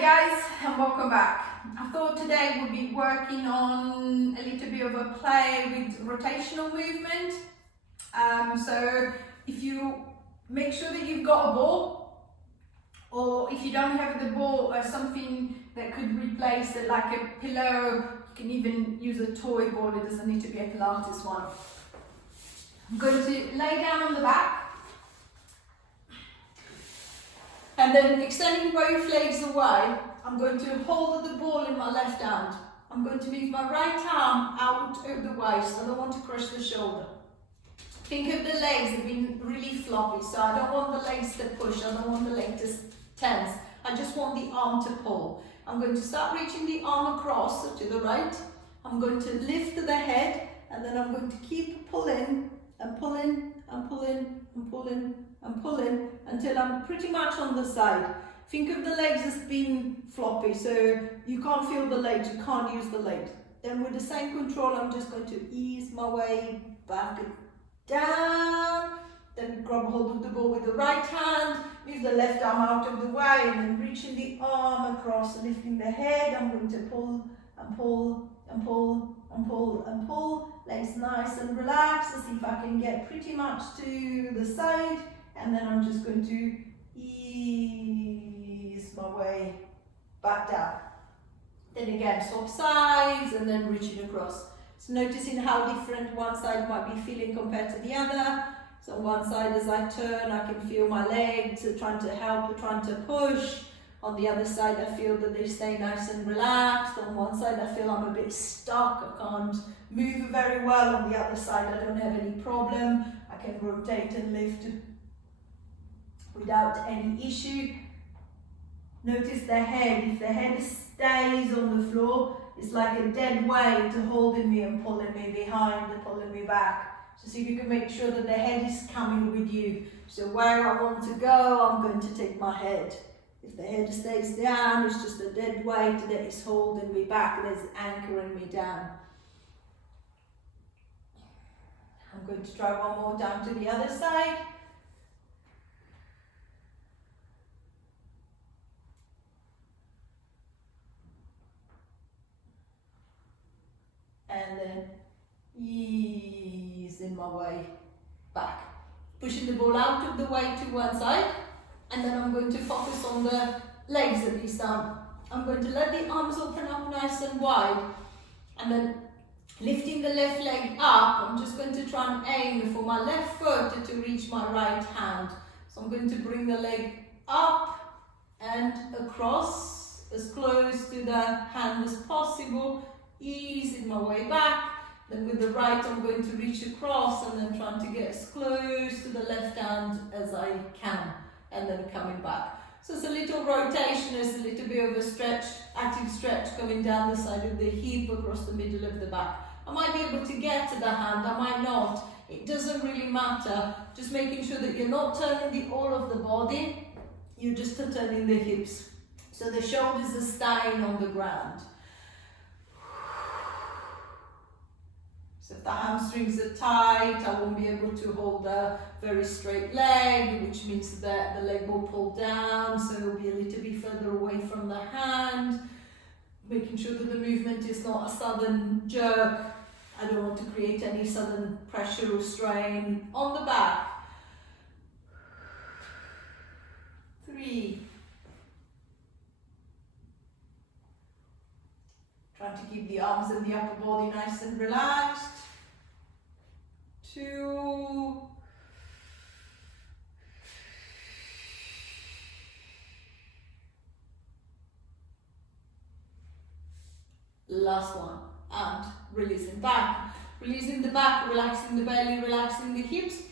Hey guys, and welcome back. I thought today we'll be working on a little bit of a play with rotational movement. So if you make sure that you've got a ball, or if you don't have the ball or something that could replace it, like a pillow, you can even use a toy ball, it doesn't need to be a Pilates one. I'm going to lay down on the back. And then extending both legs away, I'm going to hold the ball in my left hand. I'm going to move my right arm out of the waist. I don't want to crush the shoulder. Think of the legs have been really floppy, so I don't want the legs to push, I don't want the leg to tense. I just want the arm to pull. I'm going to start reaching the arm across to the right. I'm going to lift the head, and then I'm going to keep pulling and pulling and pulling and pulling and pulling until I'm pretty much on the side. Think of the legs as being floppy, so you can't feel the legs, you can't use the legs. Then with the same control, I'm just going to ease my way back and down, then grab hold of the ball with the right hand, move the left arm out of the way, and then reaching the arm across, lifting the head. I'm going to pull and pull and pull and pull and pull, legs nice and relaxed, and see if I can get pretty much to the side. And then I'm just going to ease my way back down. Then again, swap sides and then reaching across. So noticing how different one side might be feeling compared to the other. So on one side as I turn, I can feel my legs are trying to help, trying to push. On the other side, I feel that they stay nice and relaxed. On one side, I feel I'm a bit stuck. I can't move very well. On the other side, I don't have any problem. I can rotate and lift without any issue. Notice the head. If the head stays on the floor, it's like a dead weight holding me and pulling me behind and pulling me back. So see if you can make sure that the head is coming with you. So where I want to go, I'm going to take my head. If the head stays down, it's just a dead weight that is holding me back, that is anchoring me down. I'm going to try one more down to the other side. And then easing my way back. Pushing the ball out of the way to one side, and then I'm going to focus on the legs at this time. I'm going to let the arms open up nice and wide, and then lifting the left leg up, I'm just going to try and aim for my left foot to reach my right hand. So I'm going to bring the leg up and across as close to the hand as possible, easing my way back. Then with the right, I'm going to reach across and then trying to get as close to the left hand as I can, and then coming back. So it's a little rotation, it's a little bit of a stretch, active stretch coming down the side of the hip across the middle of the back. I might be able to get to the hand, I might not. It doesn't really matter. Just making sure that you're not turning the whole of the body, you're just turning the hips. So the shoulders are staying on the ground. So if the hamstrings are tight, I won't be able to hold a very straight leg, which means that the leg will pull down, so it'll be a little bit further away from the hand. Making sure that the movement is not a sudden jerk. I don't want to create any sudden pressure or strain on the back. 3. Trying to keep the arms and the upper body nice and relaxed. 2. Last one. And releasing back. Releasing the back, relaxing the belly, relaxing the hips.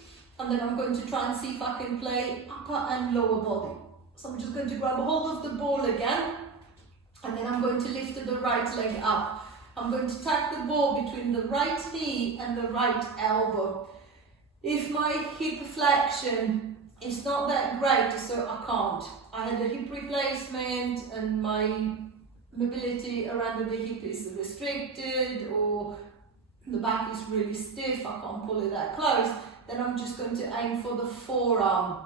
And then I'm going to try and see if I can play upper and lower body. So I'm just going to grab hold of the ball again. And then I'm going to lift the right leg up. I'm going to tuck the ball between the right knee and the right elbow. If my hip flexion is not that great, so I can't. I had a hip replacement and my mobility around the hip is restricted, or the back is really stiff, I can't pull it that close, then I'm just going to aim for the forearm.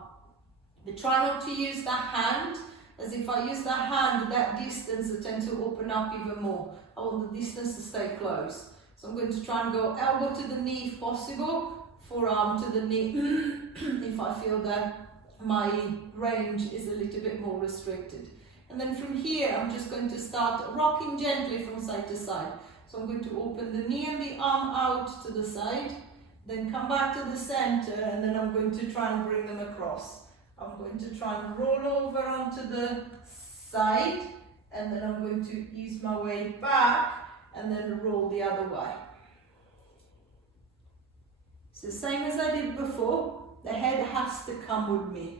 But try not to use the hand as if I use the hand, that distance, I tend to open up even more. I want the distance to stay close. So I'm going to try and go elbow to the knee if possible, forearm to the knee if I feel that my range is a little bit more restricted. And then from here, I'm just going to start rocking gently from side to side. So I'm going to open the knee and the arm out to the side, then come back to the center, and then I'm going to try and bring them across. I'm going to try and roll over onto the side, and then I'm going to ease my way back, and then roll the other way. It's the same as I did before. The head has to come with me.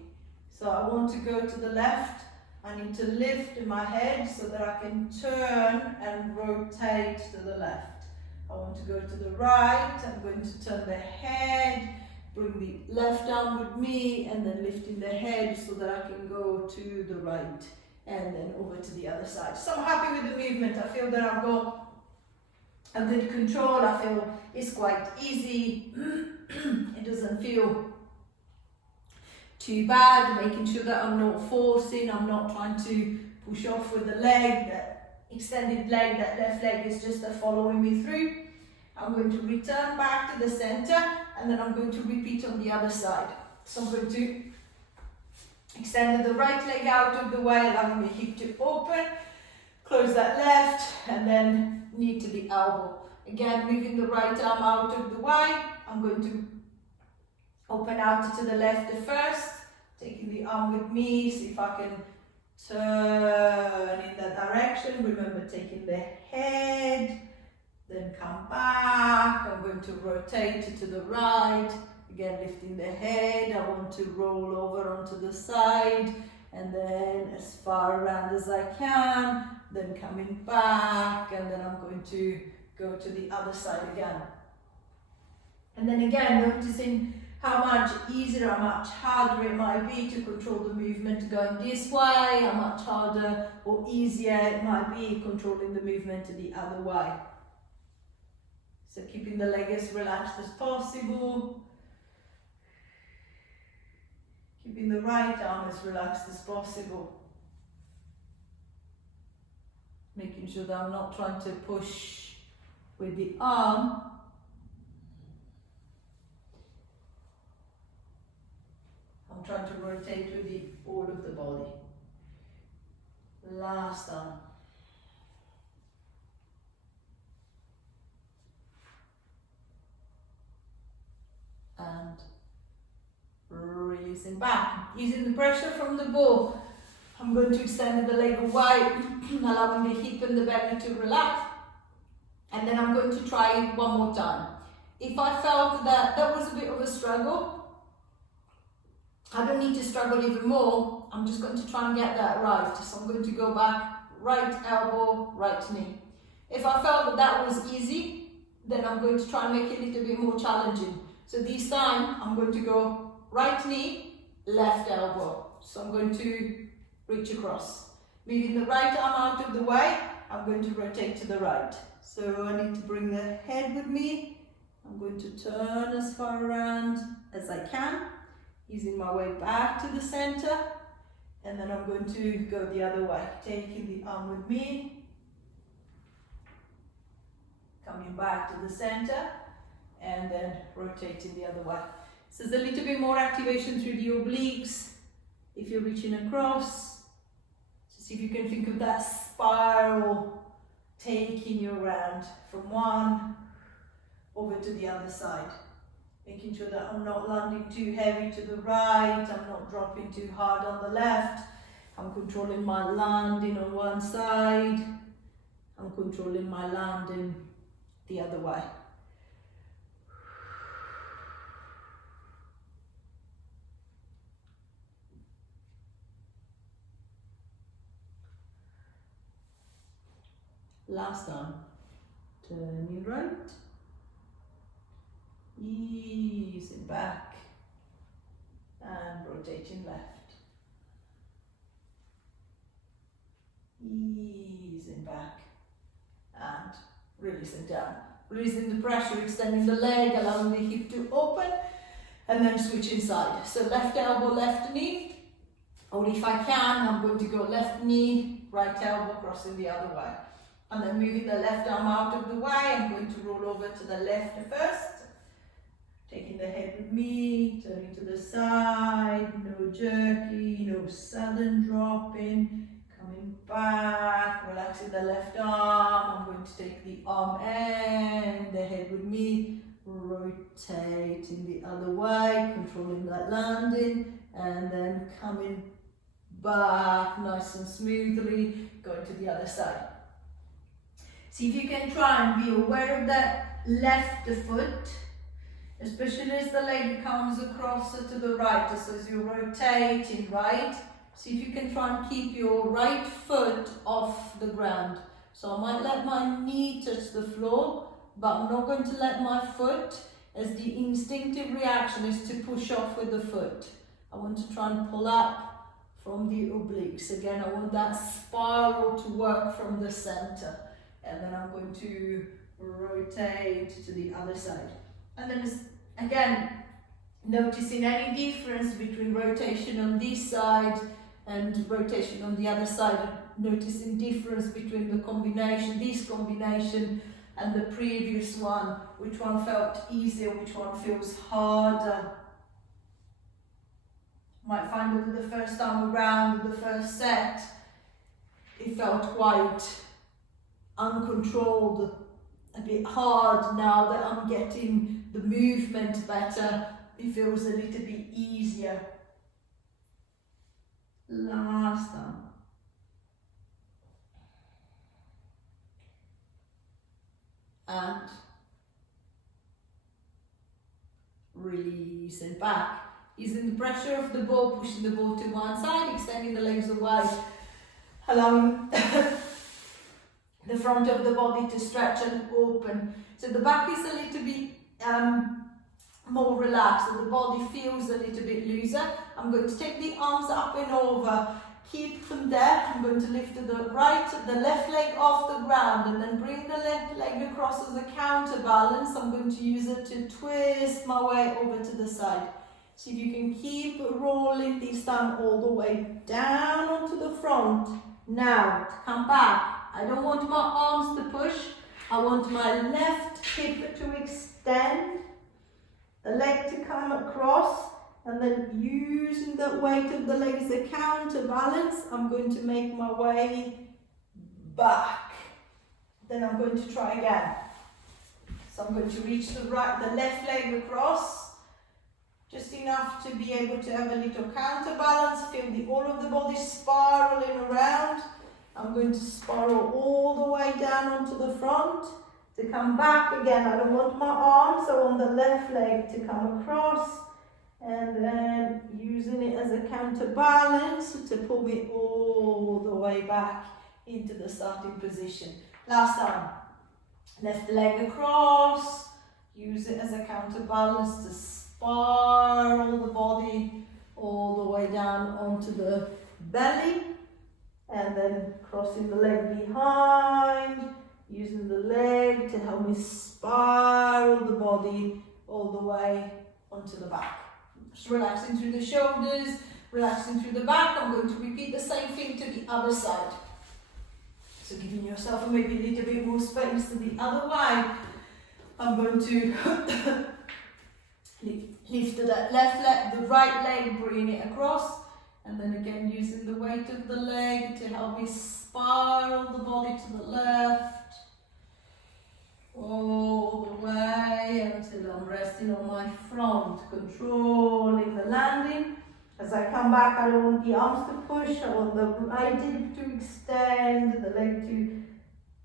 So I want to go to the left. I need to lift in my head so that I can turn and rotate to the left. I want to go to the right. I'm going to turn the head, bring the left arm with me, and then lifting the head so that I can go to the right and then over to the other side. So I'm happy with the movement. I feel that I've got a good control. I feel it's quite easy. It doesn't feel too bad, making sure that I'm not forcing, I'm not trying to push off with the leg, that extended leg, that left leg is just following me through. I'm going to return back to the center, and then I'm going to repeat on the other side. So I'm going to extend the right leg out of the way, allowing the hip to open, close that left, and then knee to the elbow. Again, moving the right arm out of the way. I'm going to open out to the left first, taking the arm with me, see if I can turn in that direction. Remember, taking the head, then come back. I'm going to rotate to the right, again lifting the head. I want to roll over onto the side, and then as far around as I can, then coming back, and then I'm going to go to the other side again. And then again, noticing how much easier, how much harder it might be to control the movement going this way, how much harder or easier it might be controlling the movement the other way. So keeping the leg as relaxed as possible, keeping the right arm as relaxed as possible, making sure that I'm not trying to push with the arm. I'm trying to rotate with the all of the body. Last arm. And releasing back. Using the pressure from the ball, I'm going to extend the leg away, allowing the hip and the belly to relax. And then I'm going to try it one more time. If I felt that that was a bit of a struggle, I don't need to struggle even more. I'm just going to try and get that right. So I'm going to go back, right elbow, right knee. If I felt that that was easy, then I'm going to try and make it a little bit more challenging. So this time, I'm going to go right knee, left elbow. So I'm going to reach across. Moving the right arm out of the way, I'm going to rotate to the right. So I need to bring the head with me. I'm going to turn as far around as I can, easing my way back to the center, and then I'm going to go the other way, taking the arm with me, coming back to the center, and then rotating the other way. So there's a little bit more activation through the obliques. If you're reaching across, just see if you can think of that spiral taking you around from one over to the other side. Making sure that I'm not landing too heavy to the right, I'm not dropping too hard on the left. I'm controlling my landing on one side, I'm controlling my landing the other way. Last arm, turning right, easing back, and rotating left, easing back, and releasing down. Releasing the pressure, extending the leg, allowing the hip to open, and then switch inside. So left elbow, left knee, Or if I can, I'm going to go left knee, right elbow, crossing the other way. And then moving the left arm out of the way, I'm going to roll over to the left first. Taking the head with me, turning to the side, no jerky, no sudden dropping. Coming back, relaxing the left arm. I'm going to take the arm and the head with me, rotating the other way, controlling that landing, and then coming back nice and smoothly, going to the other side. See if you can try and be aware of that left foot, especially as the leg comes across to the right, so as you're rotating right. See if you can try and keep your right foot off the ground. So I might let my knee touch the floor, but I'm not going to let my foot, as the instinctive reaction is to push off with the foot. I want to try and pull up from the obliques. Again, I want that spiral to work from the center. And then I'm going to rotate to the other side. And then again, noticing any difference between rotation on this side and rotation on the other side, and noticing difference between the combination, this combination and the previous one, which one felt easier, which one feels harder. Might find that the first time around, the first set, it felt quite uncontrolled, a bit hard. Now that I'm getting the movement better, it feels a little bit easier. Last time. And release and back. Using the pressure of the ball, pushing the ball to one side, extending the legs away, allowing the front of the body to stretch and open. So the back is a little bit more relaxed, so the body feels a little bit looser. I'm going to take the arms up and over, keep them there. I'm going to lift the left leg off the ground and then bring the left leg across as a counterbalance. I'm going to use it to twist my way over to the side. See if you can keep rolling this time all the way down onto the front. Now, to come back, I don't want my arms to push. I want my left hip to extend, the leg to come across, and then using the weight of the leg as a counterbalance, I'm going to make my way back. Then I'm going to try again. So I'm going to reach the left leg across, just enough to be able to have a little counterbalance, feel all of the body spiraling around. I'm going to spiral all the way down onto the front. To come back again, I don't want my arms, I want the left leg to come across, and then using it as a counterbalance to pull me all the way back into the starting position. Last time, left leg across, use it as a counterbalance to spiral the body all the way down onto the belly, and then crossing the leg behind, using the leg to help me spiral the body all the way onto the back. Just relaxing through the shoulders, relaxing through the back. I'm going to repeat the same thing to the other side. So giving yourself maybe a little bit more space to the other way. I'm going to lift the left leg, the right leg, bring it across, and then again using the weight of the leg to help me spiral the body to the left, all the way until I'm resting on my front, controlling the landing. As I come back, I don't want the arms to push, I want the right hip to extend, the leg to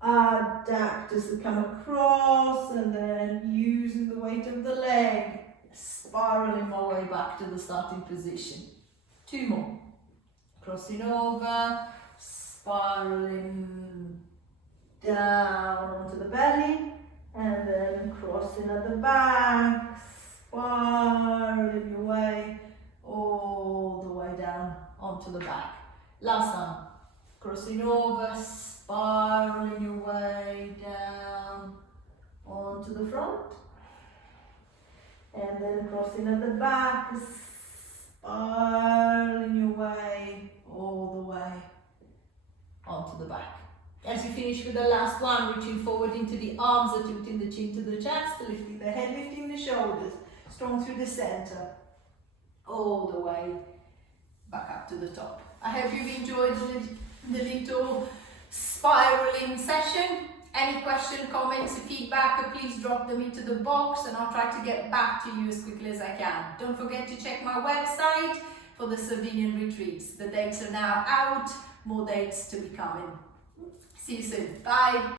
adapt as to come across, and then using the weight of the leg, spiraling my way back to the starting position. 2 more. Crossing over, spiraling down onto the belly, and then crossing at the back, spiraling your way all the way down onto the back. Last time. Crossing over, spiraling your way down onto the front, and then crossing at the back, spiraling your way all the way onto the back. As you finish with the last one, reaching forward into the arms, tilting the chin to the chest, lifting the head, lifting the shoulders, strong through the center, all the way back up to the top. I hope you've enjoyed the little spiraling session. Any question, comments, feedback, please drop them into the box and I'll try to get back to you as quickly as I can. Don't forget to check my website for the Slovenian retreats. The dates are now out, more dates to be coming. See you soon. Bye.